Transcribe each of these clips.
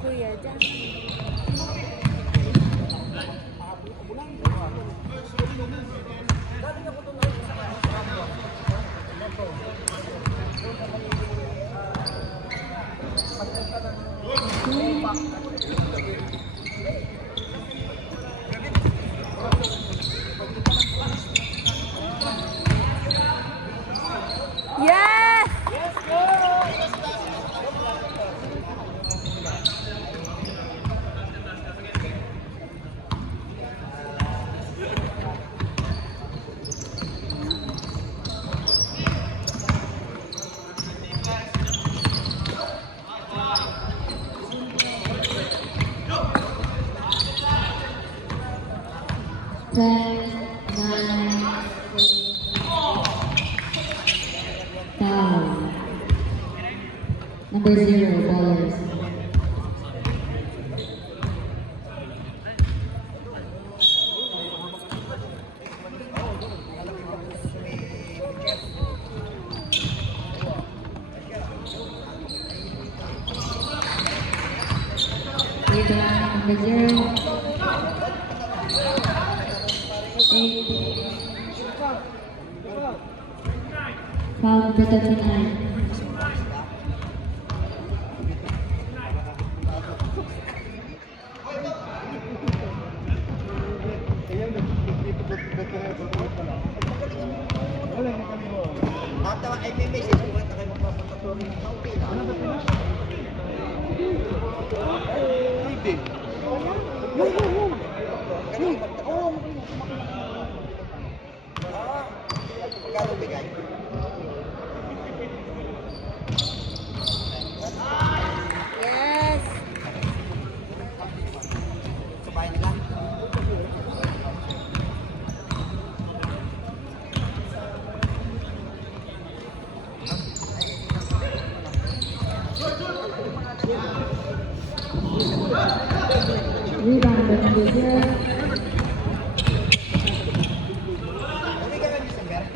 Kuya, dyan. Yes! Ten, nine, foul. Number 0, ballers. Rebound, number 0. 8. Foul, number 39. Ay, may message ko at kayo magpapatuloy ng okay lang. Hindi. Magkano bigay? Yes! Sabayan nila. Rebound, number 0.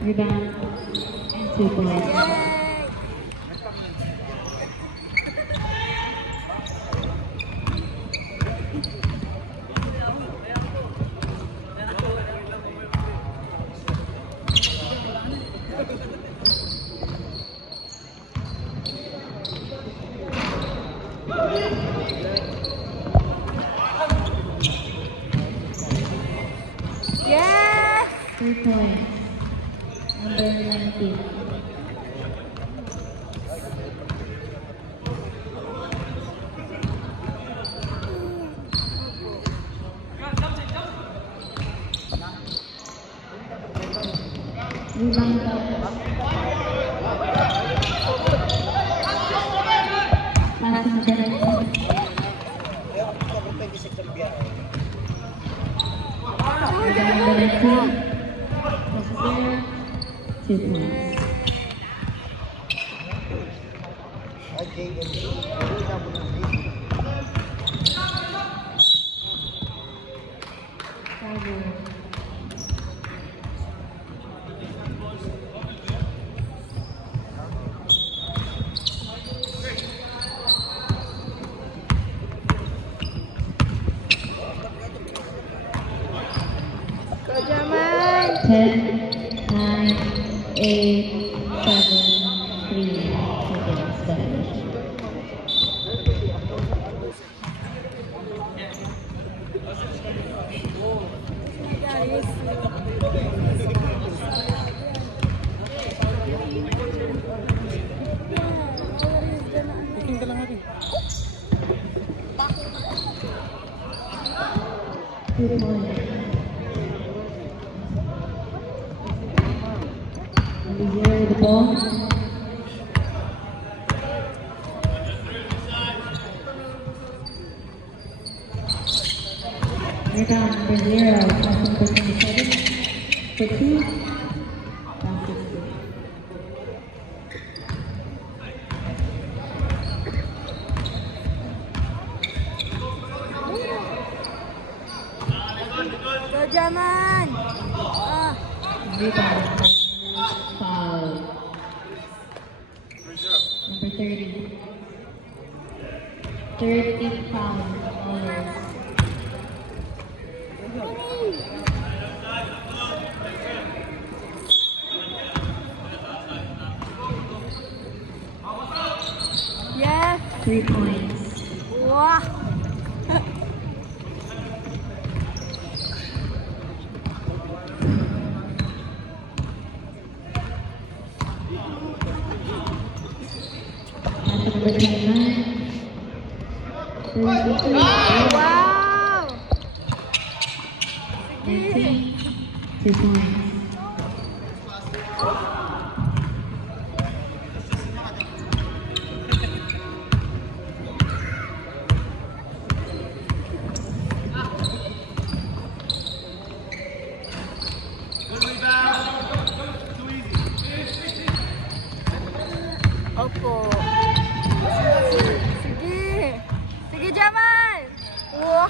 Rebound, and 2 points. Yay! Yes! 3 points. Number 19. Rebound, pass number 19. Sobrang 26 ang biyahe. Rebound, number 19. Pass 0. 2 points. Ay, JMC. Hindi na mo ng list. Foul. Go, Jaman! 10, 9, 8, 7, 3 seconds left. Guys. Tingin ka lang natin. 2 points. Number 0, the ball. Rebound, number 0, pass number 27 for 2. Down 60. Go, Jaman! Ah, Rebound, foul. Number 30. 13 pounds. Always. Yes. 3 points. Wow. Number 29. 32. Wow. 19. 2 points. Opo. Sige. Sige, Jamal. Wow.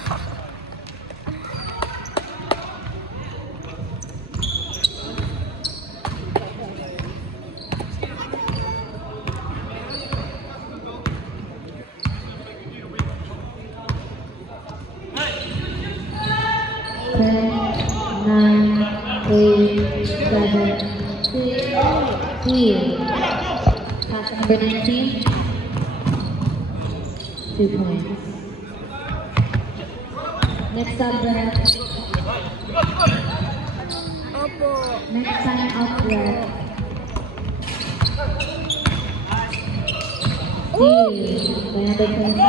Ten, nine, eight, seven, six, clear. Pass number 19. 2 points. Next up, rep. Opo. Next time up, rep. Clear. By number 27,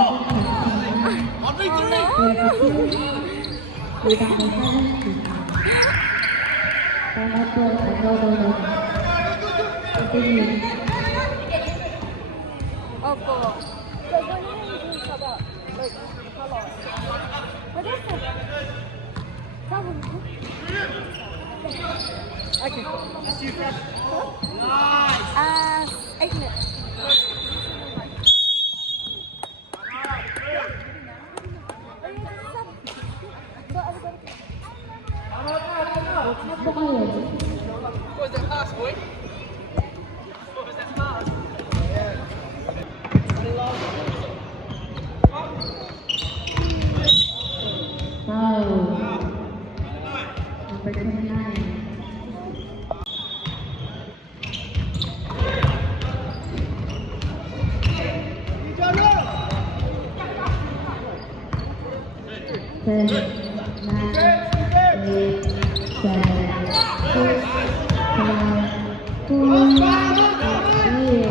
Rebound by 7. Time out for no. Continue. Opo. Okay. Ah, 8 minutes. Next up, Iron. Foul. Number 29. Ten, nine, eight, seven, six, five, four, three.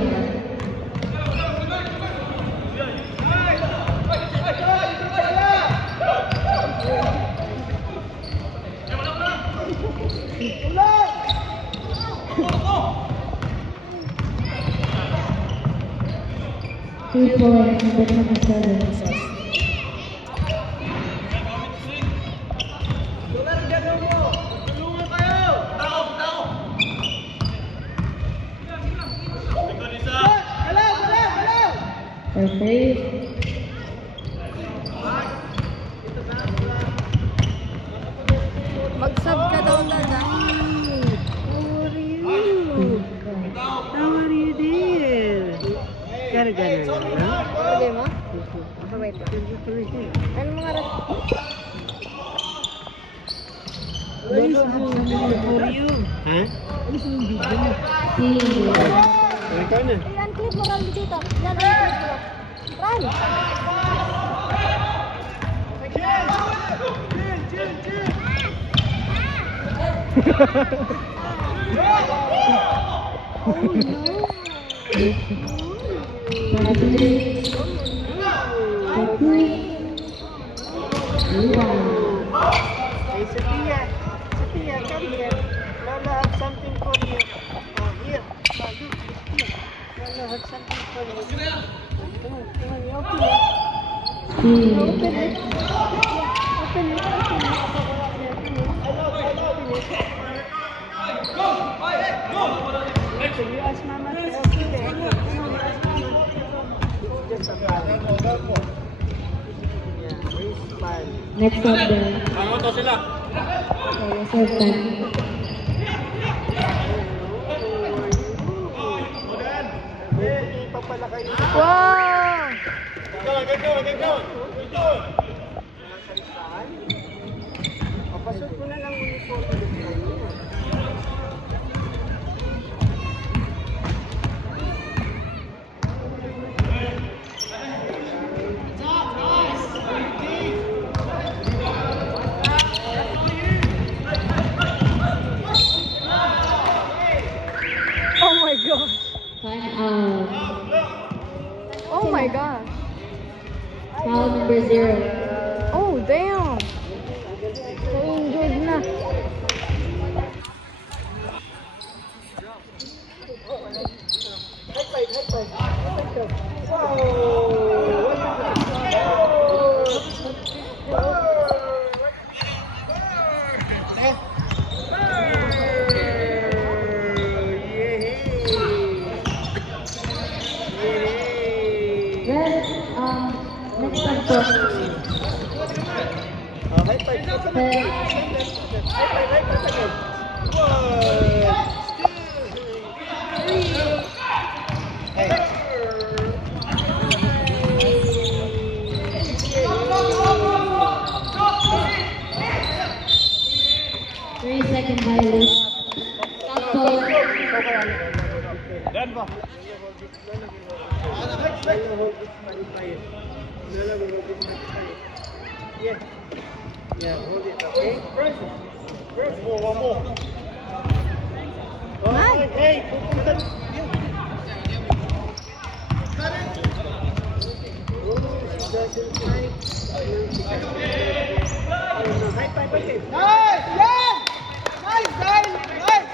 Three points, number 27. Perfect. Mag-sub ka daw na dahil. How are you dear? Gara-gara lang. Pwede mo? Wait lang. Ano mga rat? For you. Ha? Ano sa video mo? Ikaw na. Yan, clip mo kami dito. Yan, clip mo. Run! Hey, Sophia. Sophia, come here. Lola have something for you. Here. Look, here. Lola have something for you. Come on, you open it. Open it. Open it. Okay, you ask Mama to help you there. Just a plan. Yeah, raise file. Next up there. Ano to sila? Okay, reserve time. Hindi pa pala kayo. Wow! Talaga Papasok ko na lang uniform ulit sa inyo. Oh my gosh. Time out. Oh my gosh. Foul number 0. Oh, damn. Na-injured na. Red, next time po. High five. Red, High five again. 3-second violation. Stop ball. Yeah, hold it, okay? First, one more. Nice. Hey, pupunta. High five again. Nice! Yeah! Nice, guys! Nice!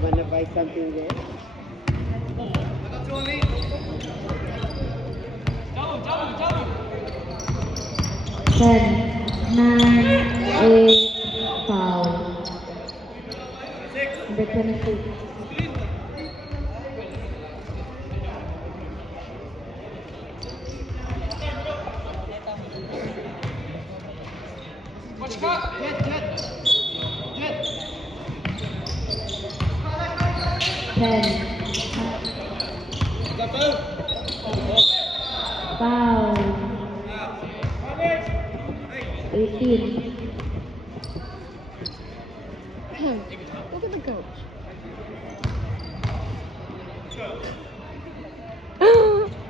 Wanna buy something there? Ten, 9, 8, foul. Number 22. Ten. Foul. 18. Look at the coach.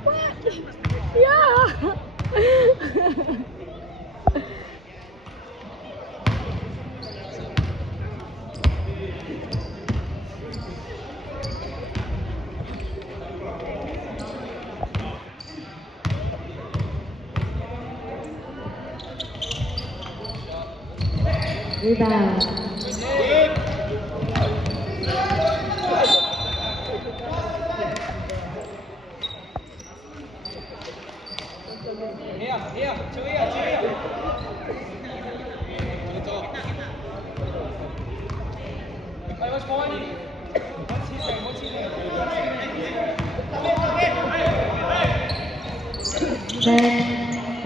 What? Yeah. Rebound. Ten,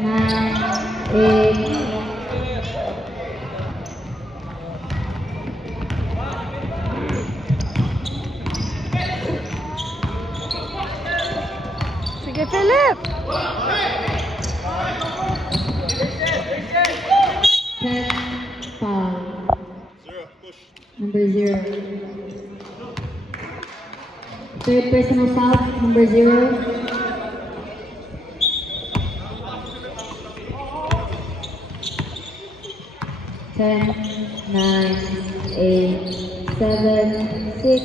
9, 8. Sige, Philip. 10, foul. Number 0. Third personal foul, number 0. Ten, 9, 8, 7, 6,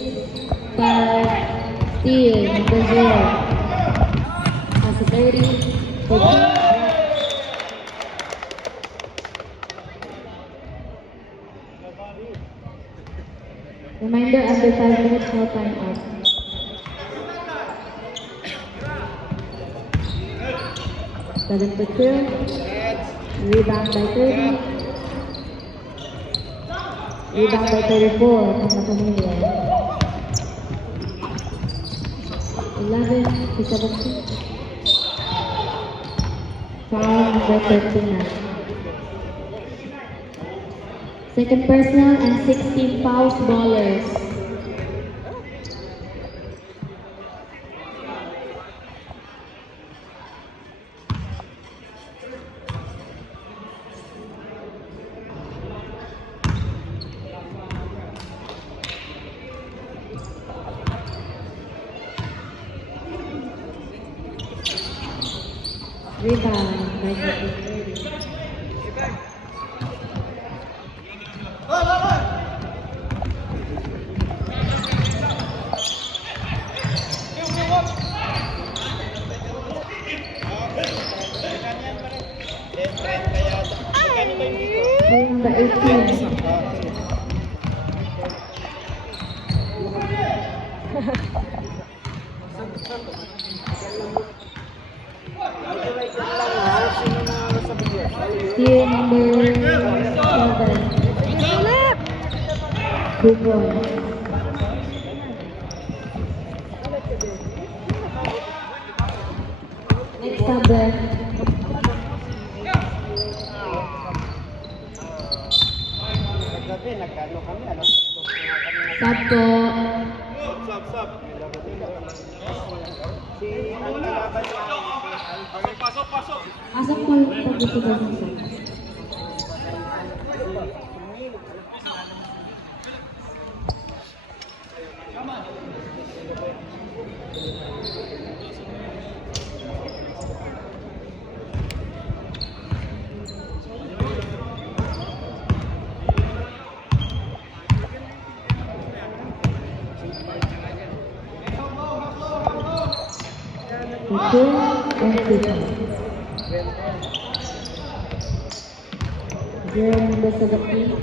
5, steal, number 0. Pass to 30, 14. Reminder, under 5 minutes, no time out. Seven for 2. Rebound by 30. Rebound by 34 from the Pamilya. 11-17. Foul number 39. Second personal and 16 fouls ballers. Rebound by 30. Number 18. Steal number 7. Two points. Next number. Kagabi, nagkano kami, Sub po. Pasok po pag gusto ko ng sub. Ito and ito. Zero number 17.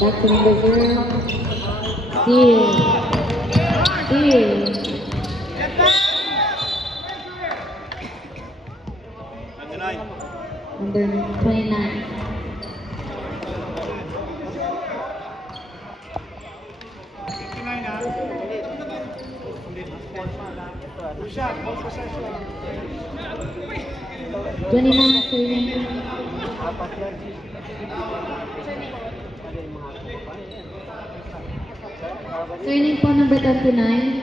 Back to number 0. Steal. Steal. Number 29. Twenty-nine, serving. Serving po number 29.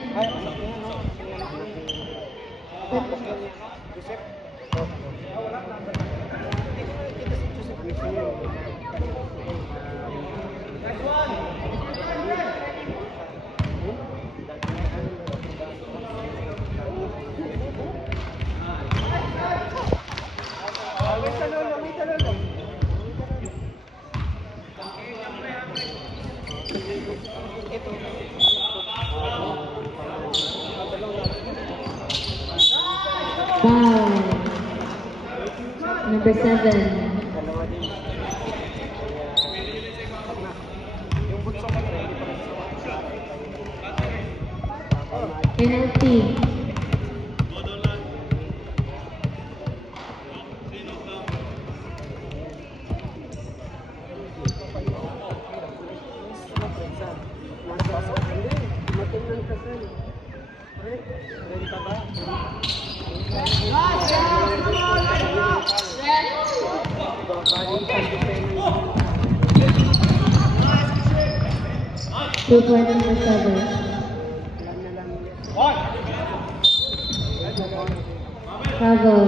Foul. Number 7. Penalty. Two point number 7. Travel.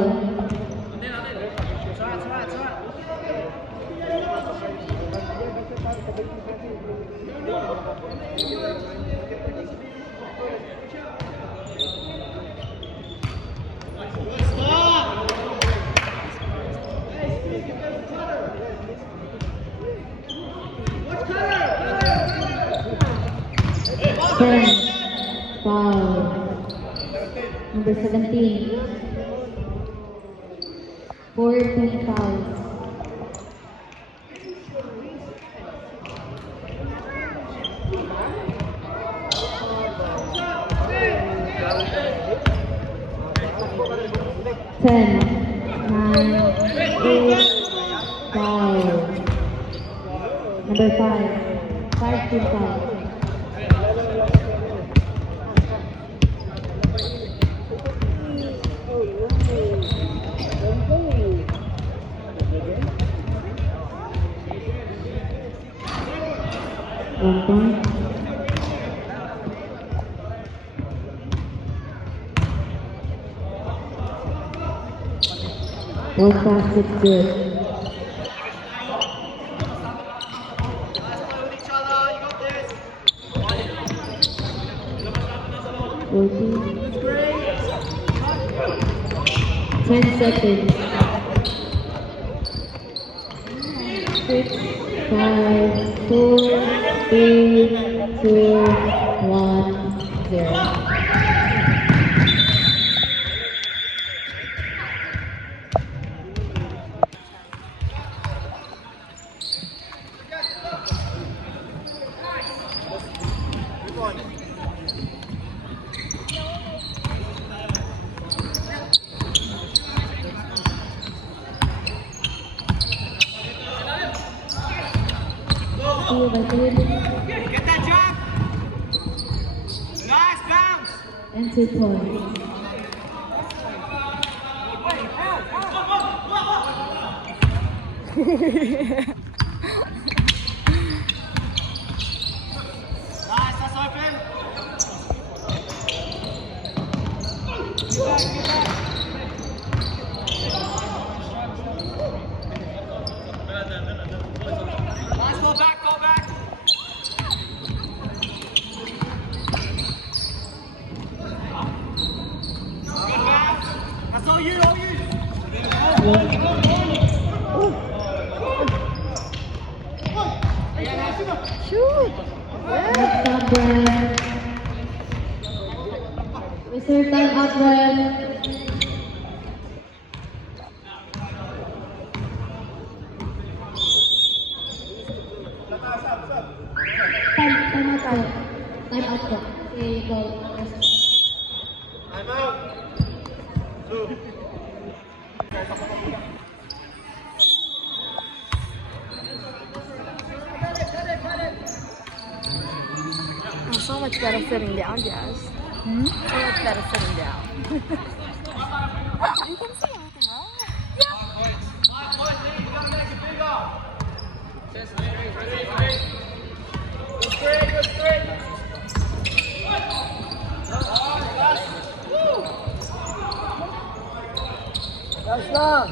Foul. Number 17. 4 fouls. 9, 8, 5. Number 5. 5 to 5. One point. One basket good. Ten seconds. 6, 5, 4, 3, 2, 1, 0. Get that drop. Last bounce. And 2 points. Nice, that's open. Nice, fall back, fall back. Good bounce. That's all you, all you. Shoot! Next up, Brad. Reserve time up, Brad. Time out. Time out po. Okay, go. I'm out. Two. I'm so much better sitting down, Jazz. So much better sitting down. You can see everything, right? That's long.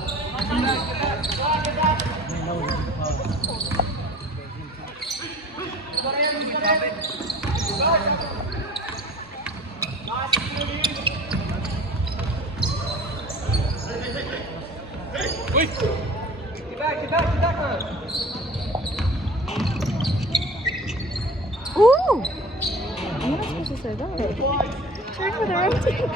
Ooh! I'm not supposed to say that. Check with her own team.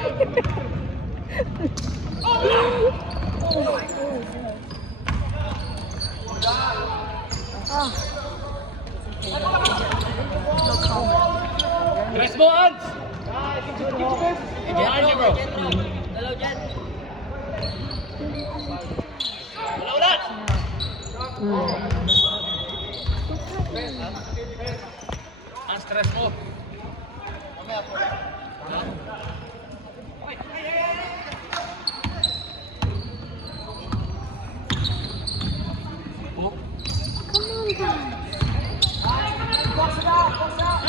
Nice ball, Ants. Behind you, bro. Hello, Jen. Hello, lads. Ang stress mo. Box it out, box it out.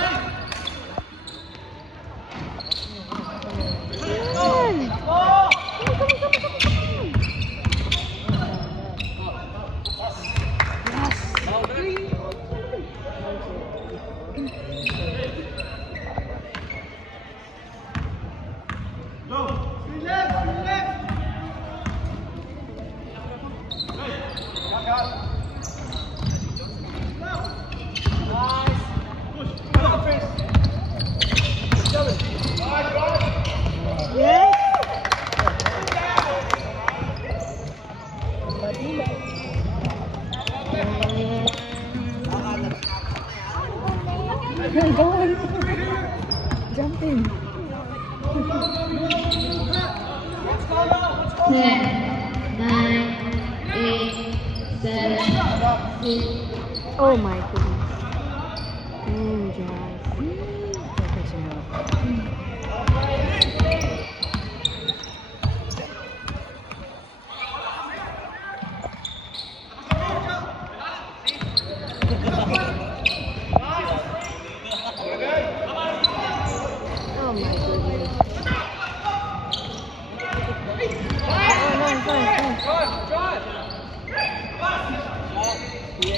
Go on. Jump in. 10, 9, Oh my goodness. Dang, Jazz. Oh my goodness. Oh, no, fine, fine.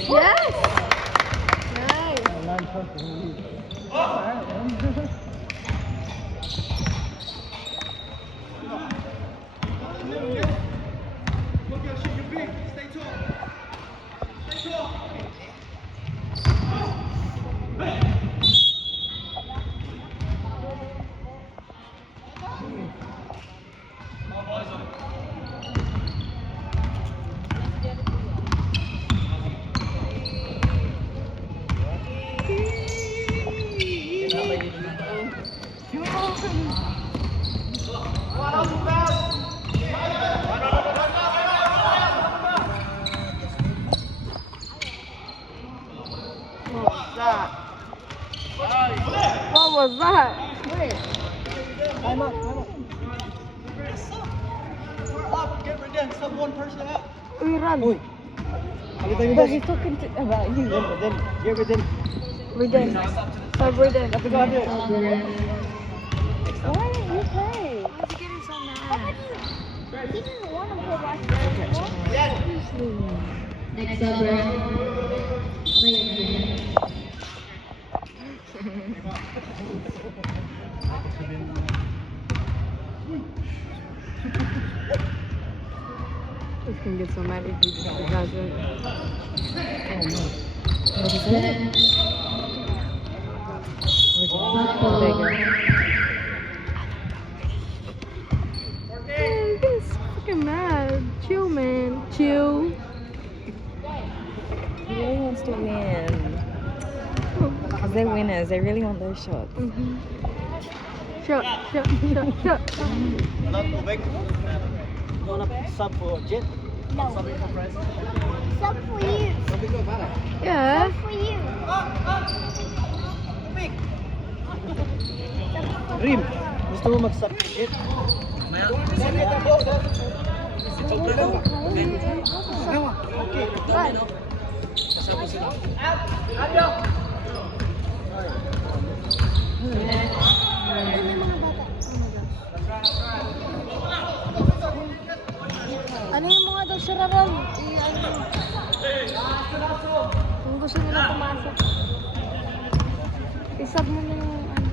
Yes! Nice. What was that? Wait. Time out, time out. Up, get rid of sub one person out. We run. Uy. But he's talking about you. Get rid of Reden. So Reden. Let's go ahead. Why didn't you play? Why is he getting so mad? He didn't want to play basketball. Next up, He's gonna get so mad if he doesn't. What is that? Bigger. Man, he's fucking mad. Chill, man. Chill. He really wants to win. Because they're winners. They really want those shots. Mm-hmm. Shut. Not too big. You wanna sub for Jet? No. Sub for Press? Sub for you. Yeah. For you. Rim, gusto mo mag-sub for Jet? Ano yung mga daw sararan? Kung gusto nila pumasok. Isab mo na yung ano.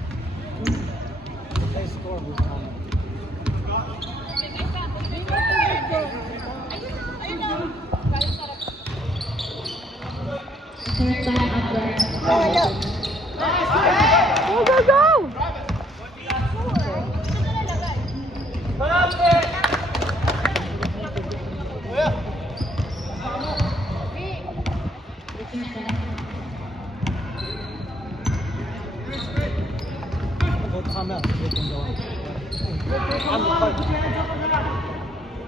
Go! Go to camera. They can go on.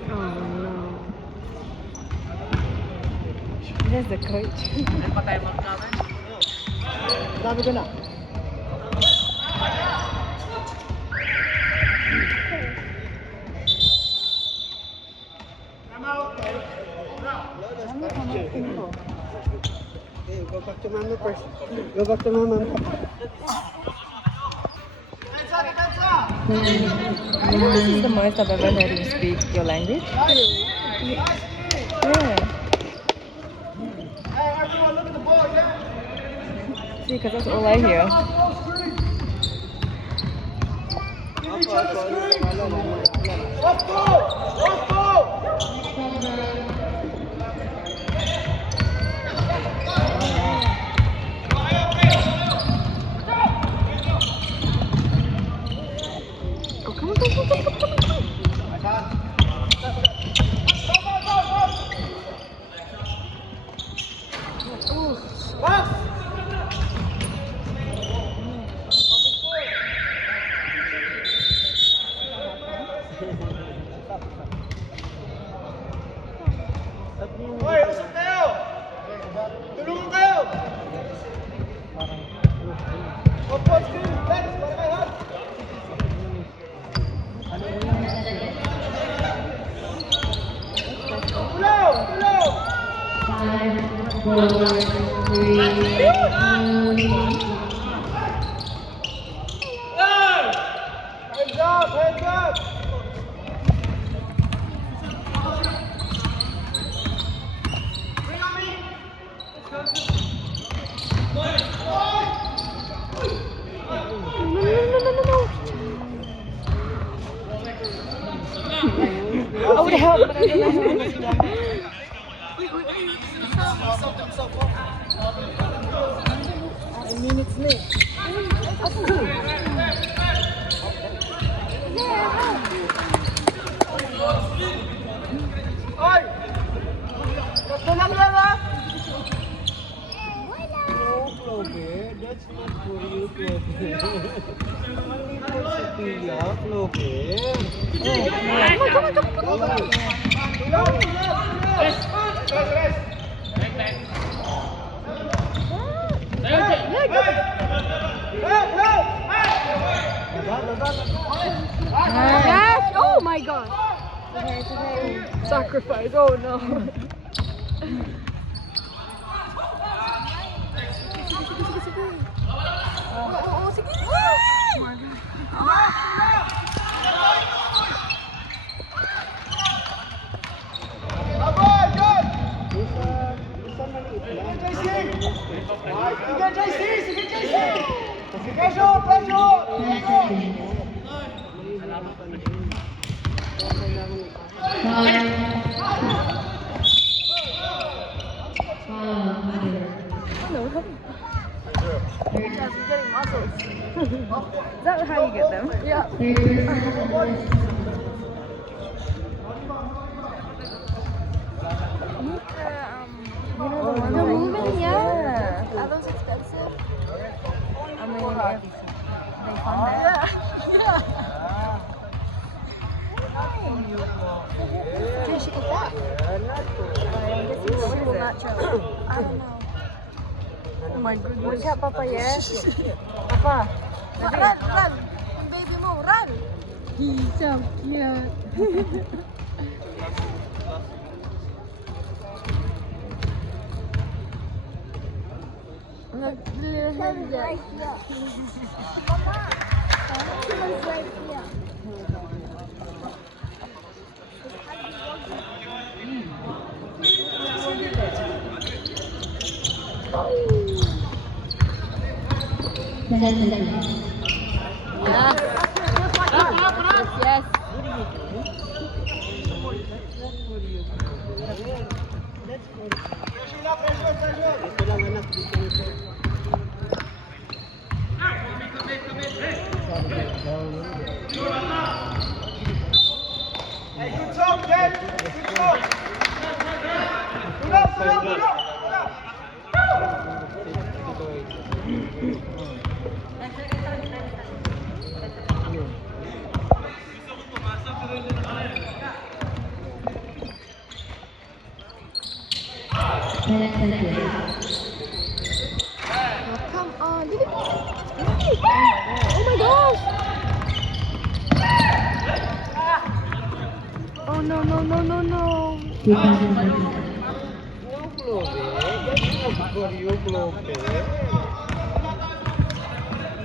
Oh no. There's the coach. Sabi ko na. Okay, go back to mama first. Go back to mama. I think this is the most I've ever heard him speak your language. Yeah. See, because that's all I hear. Oh, come on. Oi, usap tayo! 4, 3, 2. Hands up, hands up. I would help, but I don't know how. I mean, it's late. Oy! Tatlo lang yan, ha? No, Chloe. That's not for you, Chloe. Only for Sophia, Chloe. Yes! Oh my god! Sacrifice, oh no. Oh, sige. Oh my god. Yes, I'm getting muscles. Is that how you get them? Yeah. You know the ones The that you moving, post? yeah. Yeah. Are those expensive? I mean, if they fund it. Yeah. Can she get that? She will not choke. I don't know. Oh my goodness. Watch out, Papa, yes? Papa. Run, run. Yung baby mo, run. He's so cute. Someone's right here. Someone's right here. Yes. Ito lang anak, dito ito. Hey, good job, Jen. Good job. Tulog, tulog, tulog. Come on. Oh my gosh. Oh no, no, no, no, no. No, Chloe. That's not for you, Chloe.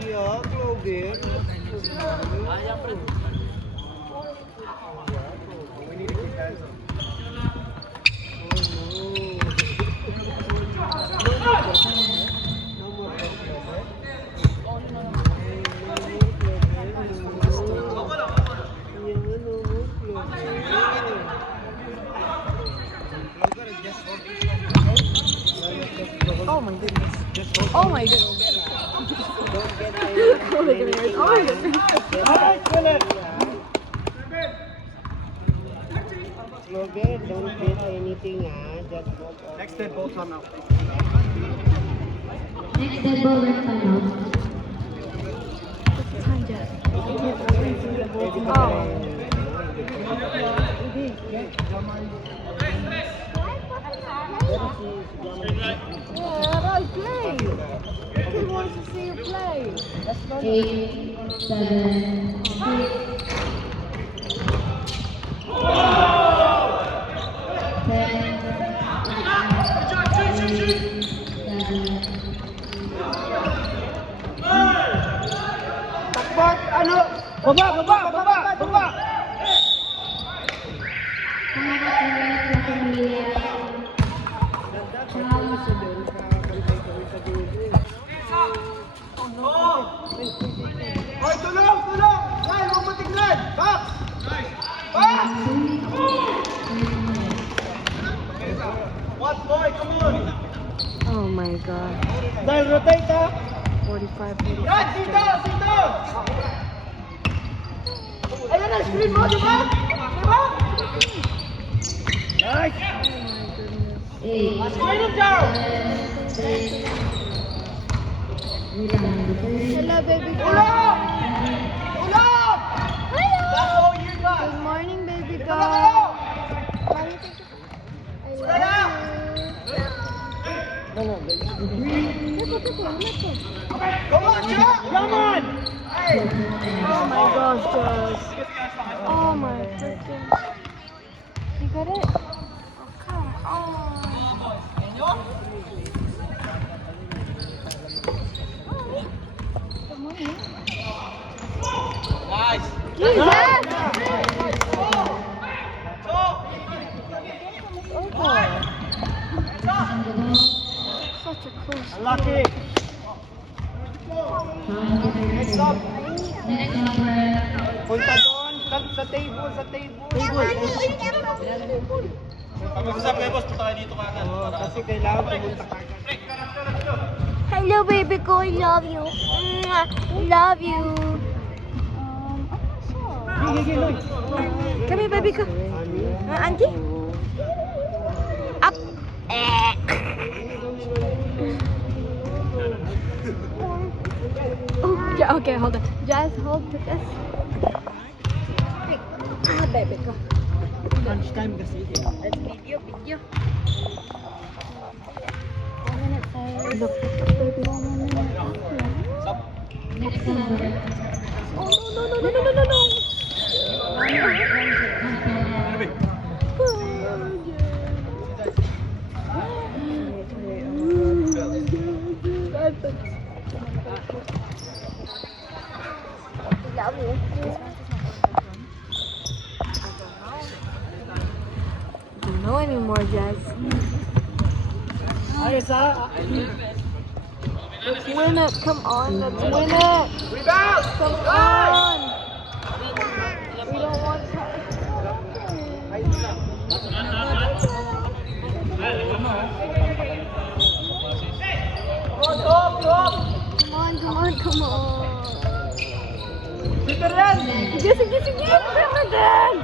Yeah, Chloe. We need to keep that. Oh my goodness. Oh my goodness. Oh my goodness. Oh my goodness. Chloe, don't feel anything, just walk off. Next step, both on now. Next table, left time out. Yeah, right, play. He wants to see you play. 8, 7, 6, 10, Takbot, ano? Baba! Hoy, tulong! Ay, huwag mo tignan! Back! What boy, come on! Oh my god. Dahil rotate ha! 45, 45. Yan, sito! Ayan na, screen mo, di ba? Nice! Screen it down! Hello, baby girl. Ulap! That's all you got! Good morning, baby Ito girl. na kayo! I love Come on, Jack! Come on! Oh my gosh, Jess. Oh my freaking. You got it? Oh, come on. Nice. Jesus! Such a close. Lucky! Next up! Punta doon, sa table. Pag-usap kayo, boss. Punta kayo dito kagad. Kasi kailangan pumunta ka. Hello, baby girl. I love you. Mwah. Love you. Come here, baby girl. Auntie? Up. Oh, yeah, okay, hold on. Just hold this. Baby girl. Lunchtime kasi. Let's video. 1 minute, sorry. Look, baby. 1 minute. Oh, no. Don't know anymore, Jazz. Ayos ha? Let's win it. Come on, let's win it. Rebound! Come on. We don't want to. Come on. Peter yan! Sige. Ramadan.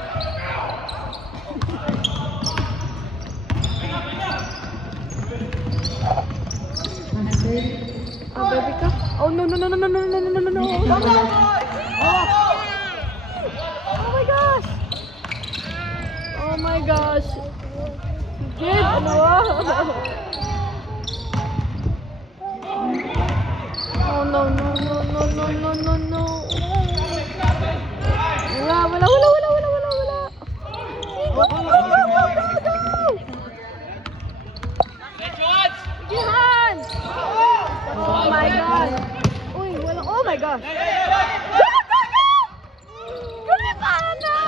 Oh, baby ka. Oh, no. Oh my gosh. Good. Oh, no. Wala. Go. Jihan! Oh my god. Uy, wala. Oh my gosh. Go! Paano?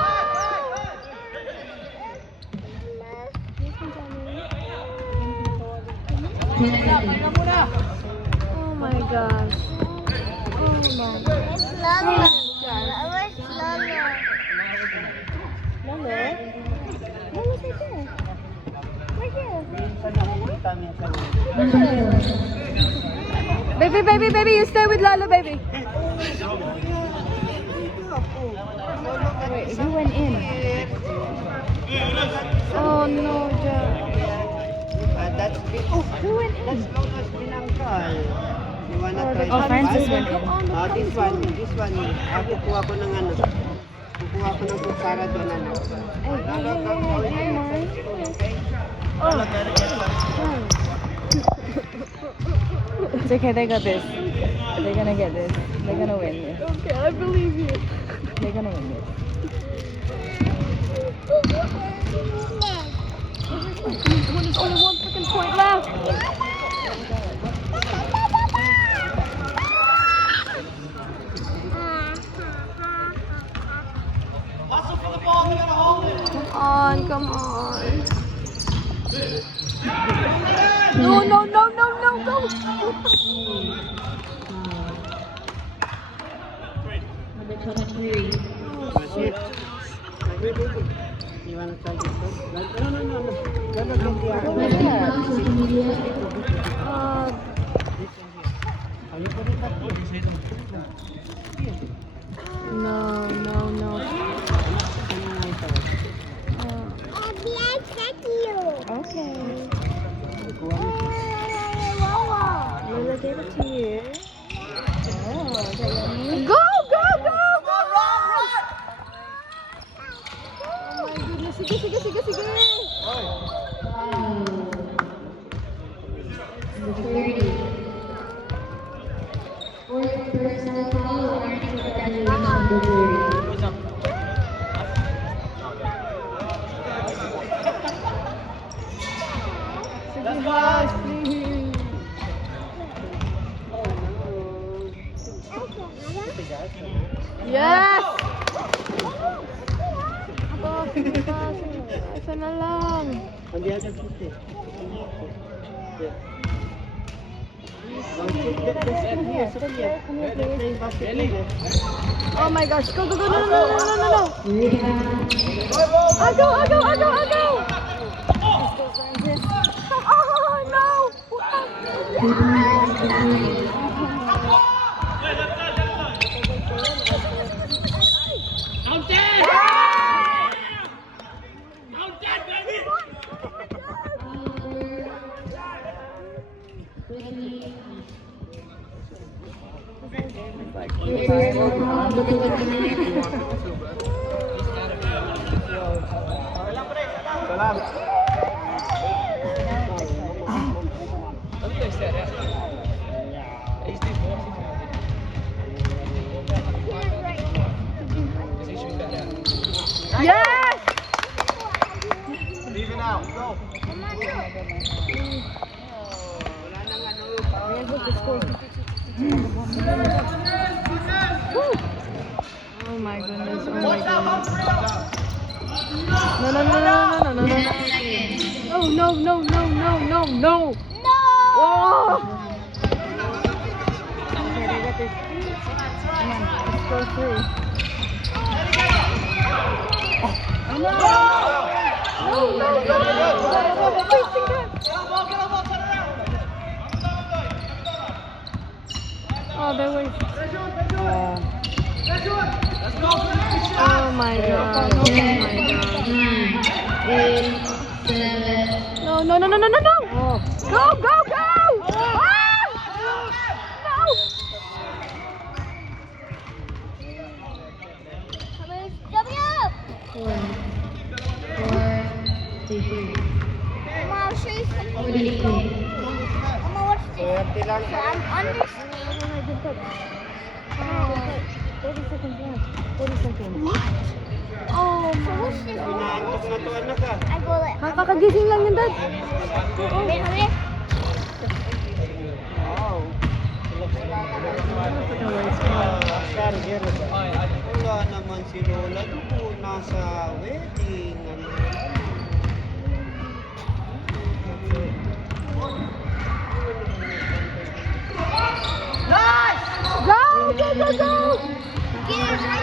Oh my gosh. Lolo. Where's Lolo? Lolo's right there. Right here. Baby, you stay with Lolo, baby. Wait, who went in? Oh no, Jack. That's Who went in? That's Lolo's binangkal. You wanna try Oh, Francis went in. This one. Kukuha ko ng ano. Kukuha ko ng kutsara doon ano. It's okay, they got this. They're gonna get this. They're gonna win this. Okay, I believe you. They're gonna win this. There's only one freaking point left. come on. No, no, no, no, no, go. Number 23. Shit. You wanna try this one? No, no, no, no. No, no, no. What's that? Social media. Are you putting that here? No, no, no. Okay. Lola gave it to you. Oh, is that yummy? Go, go, go, go! Oh my goodness, sige, sige, sige, sige. Number 30. Fourth personal foul, warning for retaliation, number 30. Sige, guys, please. Yes! Aba, sige pa, sige. Isa na lang. On the other foot eh. Yeah. Don't sit there, sit here, sit here. They're playing basketball eh. Oh my gosh, go, go, go, no, no, no, no, no, no. Rebound. I go, I go, I go, I go. Oh, no. Rebound, number 30. Yes! Leave it out. Go. Oh my goodness, oh my goodness. No, no, no, no, no, no, no, no. Oh, no, no, no, no, no, no. Oh! Okay, they got this. Come on, let's go through. Oh, no! No, no, no! Wasting that. Oh, they're wasting. Oh my god. Oh my god. 8, 7. No, no, no, no, no, no, no! Go, go, go! Ah! No! 4, 3. Mom, show you something. 48. Mama, watch this. Swerte lang. So I'm under. 30 seconds left. 30 seconds. What? Oh, so what's this? Inaantok na to anak ah. I go like. Kakakagising lang yun, Dad. Wait, wait. Wow. Wala naman si Lola doon nasa wedding. Go, go, go, go! Get it right.